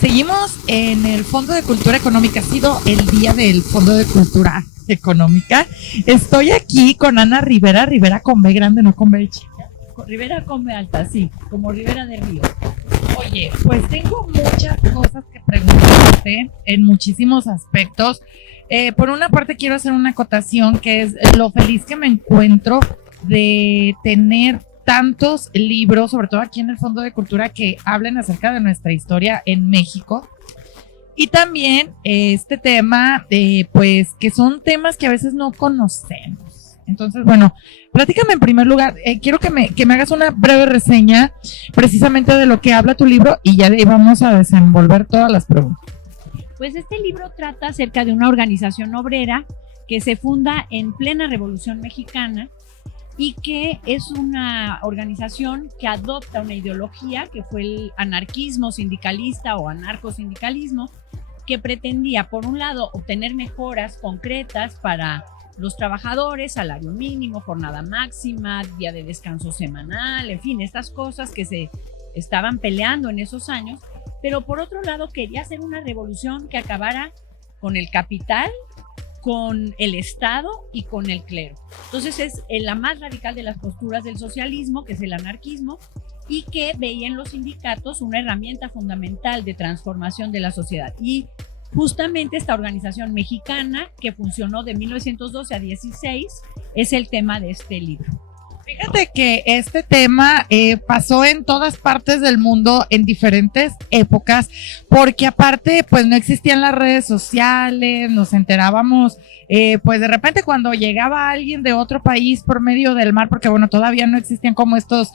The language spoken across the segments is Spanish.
Seguimos en el Fondo de Cultura Económica. Ha sido el día del Fondo de Cultura Económica. Estoy aquí con Ana Rivera, Rivera con B grande, no con B chica. Rivera con B alta, sí, como Rivera del Río. Oye, pues tengo muchas cosas que preguntarte en muchísimos aspectos. Por una parte quiero hacer una acotación que es lo feliz que me encuentro de tener tantos libros, sobre todo aquí en el Fondo de Cultura, que hablen acerca de nuestra historia en México. Y también este tema, pues que son temas que a veces no conocemos. Entonces, bueno, platícame en primer lugar, quiero que me hagas una breve reseña precisamente de lo que habla tu libro y ya de ahí vamos a desenvolver todas las preguntas. Pues este libro trata acerca de una organización obrera que se funda en plena Revolución Mexicana y que es una organización que adopta una ideología que fue el anarquismo sindicalista o anarcosindicalismo, que pretendía, por un lado, obtener mejoras concretas para los trabajadores, salario mínimo, jornada máxima, día de descanso semanal, en fin, estas cosas que se estaban peleando en esos años, pero por otro lado quería hacer una revolución que acabara con el capital, con el Estado y con el clero. Entonces es la más radical de las posturas del socialismo, que es el anarquismo, y que veía en los sindicatos una herramienta fundamental de transformación de la sociedad. Y justamente esta organización mexicana, que funcionó de 1912 a 16, es el tema de este libro. Fíjate que este tema pasó en todas partes del mundo en diferentes épocas, porque aparte pues no existían las redes sociales, nos enterábamos pues de repente cuando llegaba alguien de otro país por medio del mar, porque bueno, todavía no existían como estos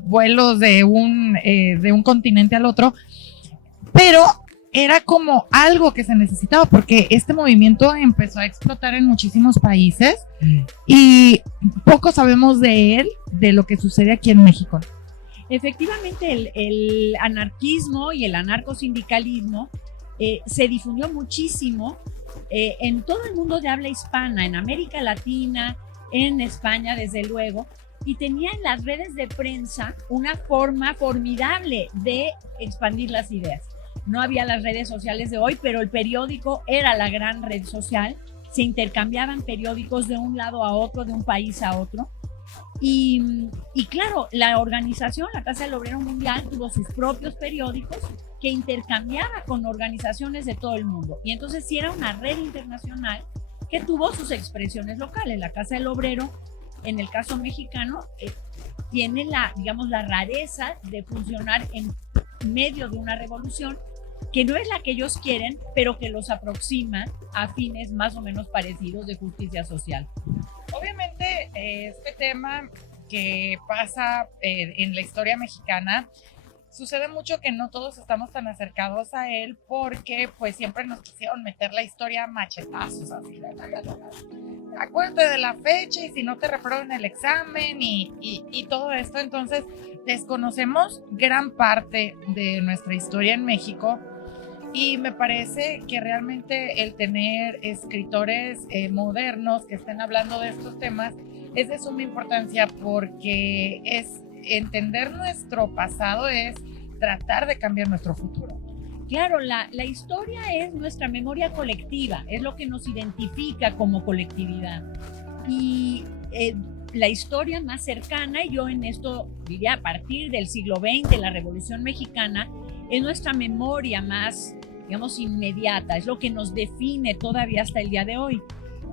vuelos de un continente al otro, pero era como algo que se necesitaba porque este movimiento empezó a explotar en muchísimos países y poco sabemos de él, de lo que sucede aquí en México. Efectivamente, el anarquismo y el anarcosindicalismo se difundió muchísimo en todo el mundo de habla hispana, en América Latina, en España desde luego, y tenía en las redes de prensa una forma formidable de expandir las ideas. No había las redes sociales de hoy, pero el periódico era la gran red social. Se intercambiaban periódicos de un lado a otro, de un país a otro. Y claro, la organización, la Casa del Obrero Mundial, tuvo sus propios periódicos que intercambiaba con organizaciones de todo el mundo. Y entonces sí era una red internacional que tuvo sus expresiones locales. La Casa del Obrero, en el caso mexicano, tiene la rareza de funcionar en medio de una revolución que no es la que ellos quieren, pero que los aproxima a fines más o menos parecidos de justicia social. Obviamente, este tema que pasa en la historia mexicana, sucede mucho que no todos estamos tan acercados a él porque pues siempre nos quisieron meter la historia a machetazos, así. Acuérdate de la fecha y si no te reprueban el examen y todo esto. Entonces, desconocemos gran parte de nuestra historia en México. Y me parece que realmente el tener escritores modernos que estén hablando de estos temas es de suma importancia porque es entender nuestro pasado, es tratar de cambiar nuestro futuro. Claro, la historia es nuestra memoria colectiva, es lo que nos identifica como colectividad. Y la historia más cercana, y yo en esto diría a partir del siglo XX, la Revolución Mexicana, es nuestra memoria más, inmediata, es lo que nos define todavía hasta el día de hoy.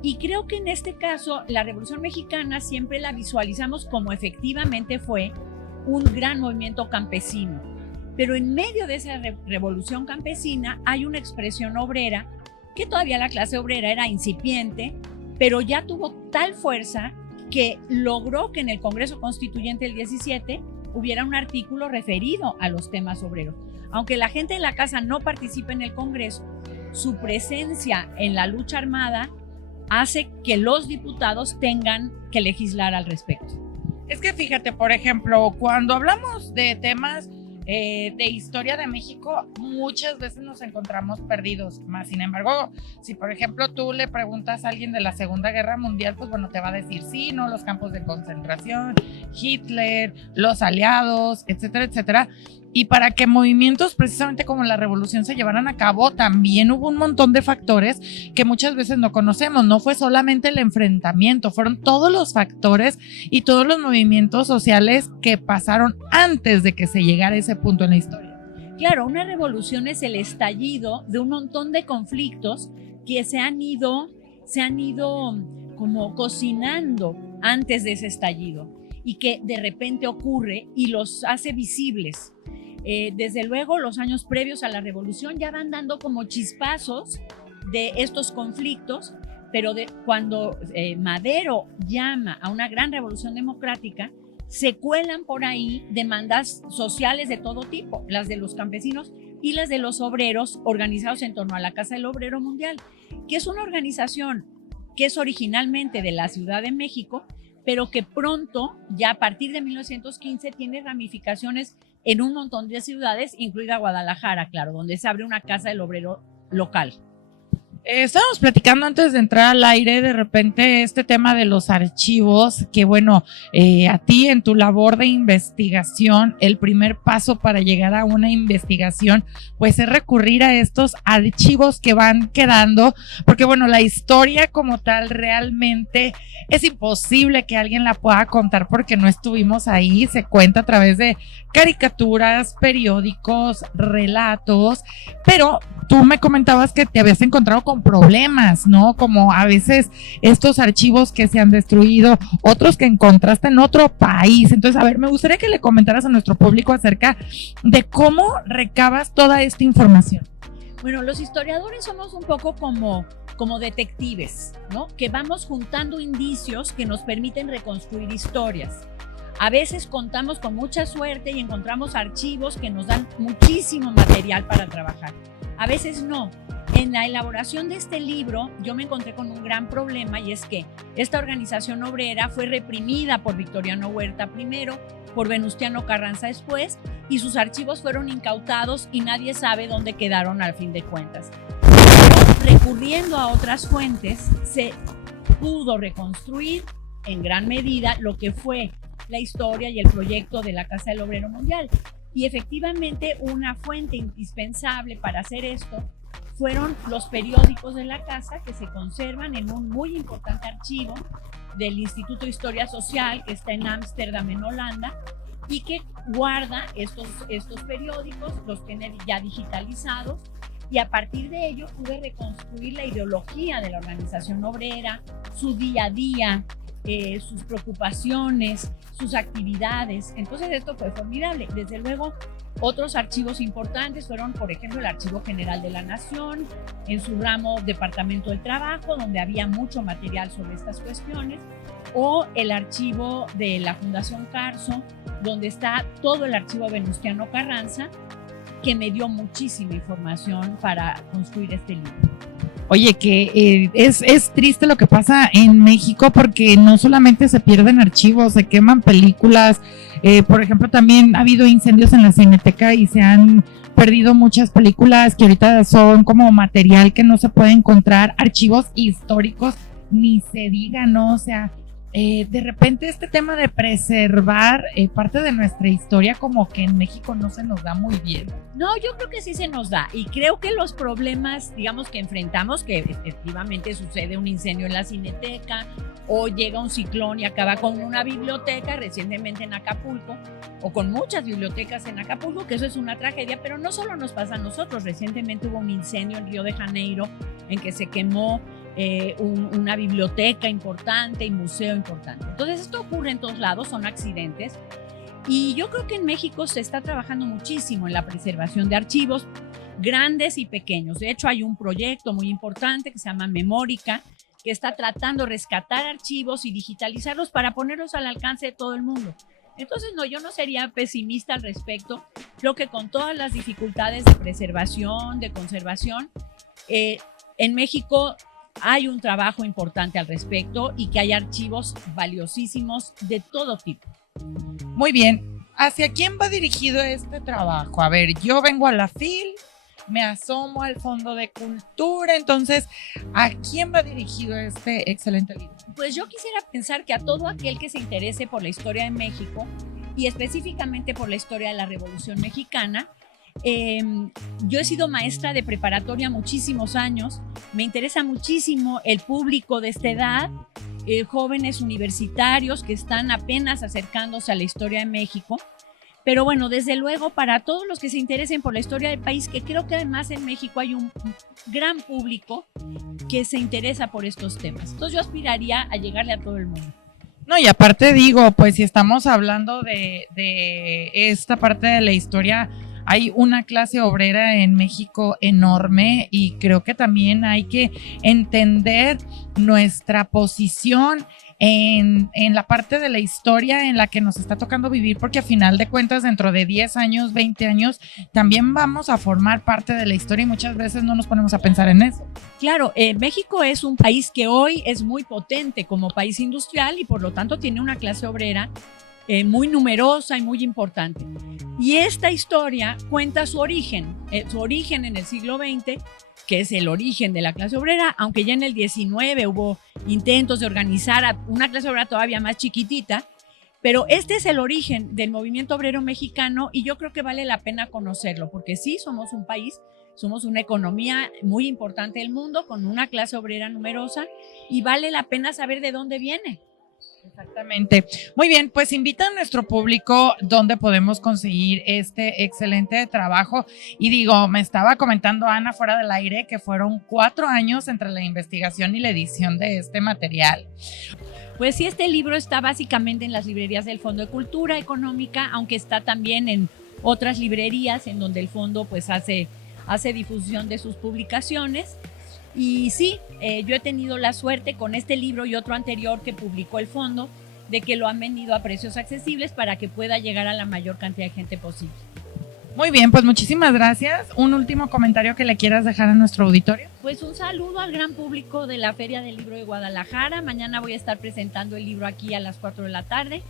Y creo que en este caso, la Revolución Mexicana siempre la visualizamos como efectivamente fue un gran movimiento campesino. Pero en medio de esa revolución campesina hay una expresión obrera, que todavía la clase obrera era incipiente, pero ya tuvo tal fuerza que logró que en el Congreso Constituyente del 17 hubiera un artículo referido a los temas obreros. Aunque la gente de la casa no participe en el Congreso, su presencia en la lucha armada hace que los diputados tengan que legislar al respecto. Es que fíjate, por ejemplo, cuando hablamos de temas de historia de México, muchas veces nos encontramos perdidos. Más sin embargo, si por ejemplo tú le preguntas a alguien de la Segunda Guerra Mundial, pues bueno, te va a decir sí, ¿no? Los campos de concentración, Hitler, los aliados, etcétera, etcétera. Y para que movimientos precisamente como la revolución se llevaran a cabo, también hubo un montón de factores que muchas veces no conocemos. No fue solamente el enfrentamiento, fueron todos los factores y todos los movimientos sociales que pasaron antes de que se llegara a ese punto en la historia. Claro, una revolución es el estallido de un montón de conflictos que se han ido como cocinando antes de ese estallido y que de repente ocurre y los hace visibles. Desde luego, los años previos a la revolución ya van dando como chispazos de estos conflictos, pero cuando Madero llama a una gran revolución democrática, se cuelan por ahí demandas sociales de todo tipo, las de los campesinos y las de los obreros organizados en torno a la Casa del Obrero Mundial, que es una organización que es originalmente de la Ciudad de México, pero que pronto, ya a partir de 1915, tiene ramificaciones en un montón de ciudades, incluida Guadalajara, claro, donde se abre una Casa del Obrero local. Estábamos platicando antes de entrar al aire, de repente este tema de los archivos, que bueno, a ti en tu labor de investigación, el primer paso para llegar a una investigación, pues es recurrir a estos archivos que van quedando, porque bueno, la historia como tal realmente es imposible que alguien la pueda contar porque no estuvimos ahí, se cuenta a través de caricaturas, periódicos, relatos, pero tú me comentabas que te habías encontrado con problemas, ¿no? Como a veces estos archivos que se han destruido, otros que encontraste en otro país. Entonces, a ver, me gustaría que le comentaras a nuestro público acerca de cómo recabas toda esta información. Bueno, los historiadores somos un poco como detectives, ¿no? Que vamos juntando indicios que nos permiten reconstruir historias. A veces contamos con mucha suerte y encontramos archivos que nos dan muchísimo material para trabajar. A veces no. En la elaboración de este libro yo me encontré con un gran problema, y es que esta organización obrera fue reprimida por Victoriano Huerta primero, por Venustiano Carranza después, y sus archivos fueron incautados y nadie sabe dónde quedaron al fin de cuentas. Pero recurriendo a otras fuentes se pudo reconstruir en gran medida lo que fue la historia y el proyecto de la Casa del Obrero Mundial. Y efectivamente una fuente indispensable para hacer esto fueron los periódicos de la casa, que se conservan en un muy importante archivo del Instituto de Historia Social, que está en Ámsterdam, en Holanda, y que guarda estos periódicos, los tiene ya digitalizados, y a partir de ello pude reconstruir la ideología de la organización obrera, su día a día, sus preocupaciones, sus actividades. Entonces esto fue formidable. Desde luego, otros archivos importantes fueron, por ejemplo, el Archivo General de la Nación, en su ramo Departamento del Trabajo, donde había mucho material sobre estas cuestiones, o el archivo de la Fundación Carso, donde está todo el archivo Venustiano Carranza, que me dio muchísima información para construir este libro. Oye, que es triste lo que pasa en México, porque no solamente se pierden archivos, se queman películas. Por ejemplo, también ha habido incendios en la Cineteca y se han perdido muchas películas que ahorita son como material que no se puede encontrar. Archivos históricos, ni se diga, ¿no? O sea, de repente este tema de preservar parte de nuestra historia como que en México no se nos da muy bien. No, yo creo que sí se nos da, y creo que los problemas, digamos, que enfrentamos, que efectivamente sucede un incendio en la Cineteca o llega un ciclón y acaba con una biblioteca recientemente en Acapulco, o con muchas bibliotecas en Acapulco, que eso es una tragedia, pero no solo nos pasa a nosotros. Recientemente hubo un incendio en Río de Janeiro en que se quemó una biblioteca importante y museo importante. Entonces esto ocurre en todos lados, son accidentes, y yo creo que en México se está trabajando muchísimo en la preservación de archivos grandes y pequeños. De hecho, hay un proyecto muy importante que se llama Memórica, que está tratando de rescatar archivos y digitalizarlos para ponerlos al alcance de todo el mundo. Entonces, no, yo no sería pesimista al respecto. Creo que con todas las dificultades de preservación, de conservación, en México hay un trabajo importante al respecto, y que hay archivos valiosísimos de todo tipo. Muy bien. ¿Hacia quién va dirigido este trabajo? A ver, yo vengo a la FIL, me asomo al Fondo de Cultura, entonces, ¿a quién va dirigido este excelente libro? Pues yo quisiera pensar que a todo aquel que se interese por la historia de México y específicamente por la historia de la Revolución Mexicana. Yo he sido maestra de preparatoria muchísimos años, me interesa muchísimo el público de esta edad, jóvenes universitarios que están apenas acercándose a la historia de México. Pero bueno, desde luego para todos los que se interesen por la historia del país, que creo que además en México hay un gran público que se interesa por estos temas. Entonces yo aspiraría a llegarle a todo el mundo. No, y aparte digo, pues si estamos hablando de esta parte de la historia, hay una clase obrera en México enorme y creo que también hay que entender nuestra posición en la parte de la historia en la que nos está tocando vivir, porque a final de cuentas dentro de 10 años, 20 años, también vamos a formar parte de la historia y muchas veces no nos ponemos a pensar en eso. Claro, México es un país que hoy es muy potente como país industrial y por lo tanto tiene una clase obrera muy numerosa y muy importante. Y esta historia cuenta su origen en el siglo XX, que es el origen de la clase obrera, aunque ya en el XIX hubo intentos de organizar a una clase obrera todavía más chiquitita, pero este es el origen del movimiento obrero mexicano y yo creo que vale la pena conocerlo, porque sí, somos un país, somos una economía muy importante del mundo, con una clase obrera numerosa y vale la pena saber de dónde viene. Exactamente. Muy bien, pues invita a nuestro público dónde podemos conseguir este excelente trabajo. Y digo, me estaba comentando Ana fuera del aire que fueron 4 años entre la investigación y la edición de este material. Pues sí, este libro está básicamente en las librerías del Fondo de Cultura Económica, aunque está también en otras librerías en donde el fondo pues hace difusión de sus publicaciones. Y sí, yo he tenido la suerte con este libro y otro anterior que publicó el fondo de que lo han vendido a precios accesibles para que pueda llegar a la mayor cantidad de gente posible. Muy bien, pues muchísimas gracias. Un último comentario que le quieras dejar a nuestro auditorio. Pues un saludo al gran público de la Feria del Libro de Guadalajara. Mañana voy a estar presentando el libro aquí a las 4 de la tarde,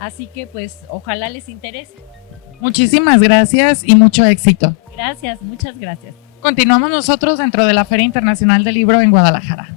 así que pues ojalá les interese. Muchísimas gracias y mucho éxito. Gracias, muchas gracias. Continuamos nosotros dentro de la Feria Internacional del Libro en Guadalajara.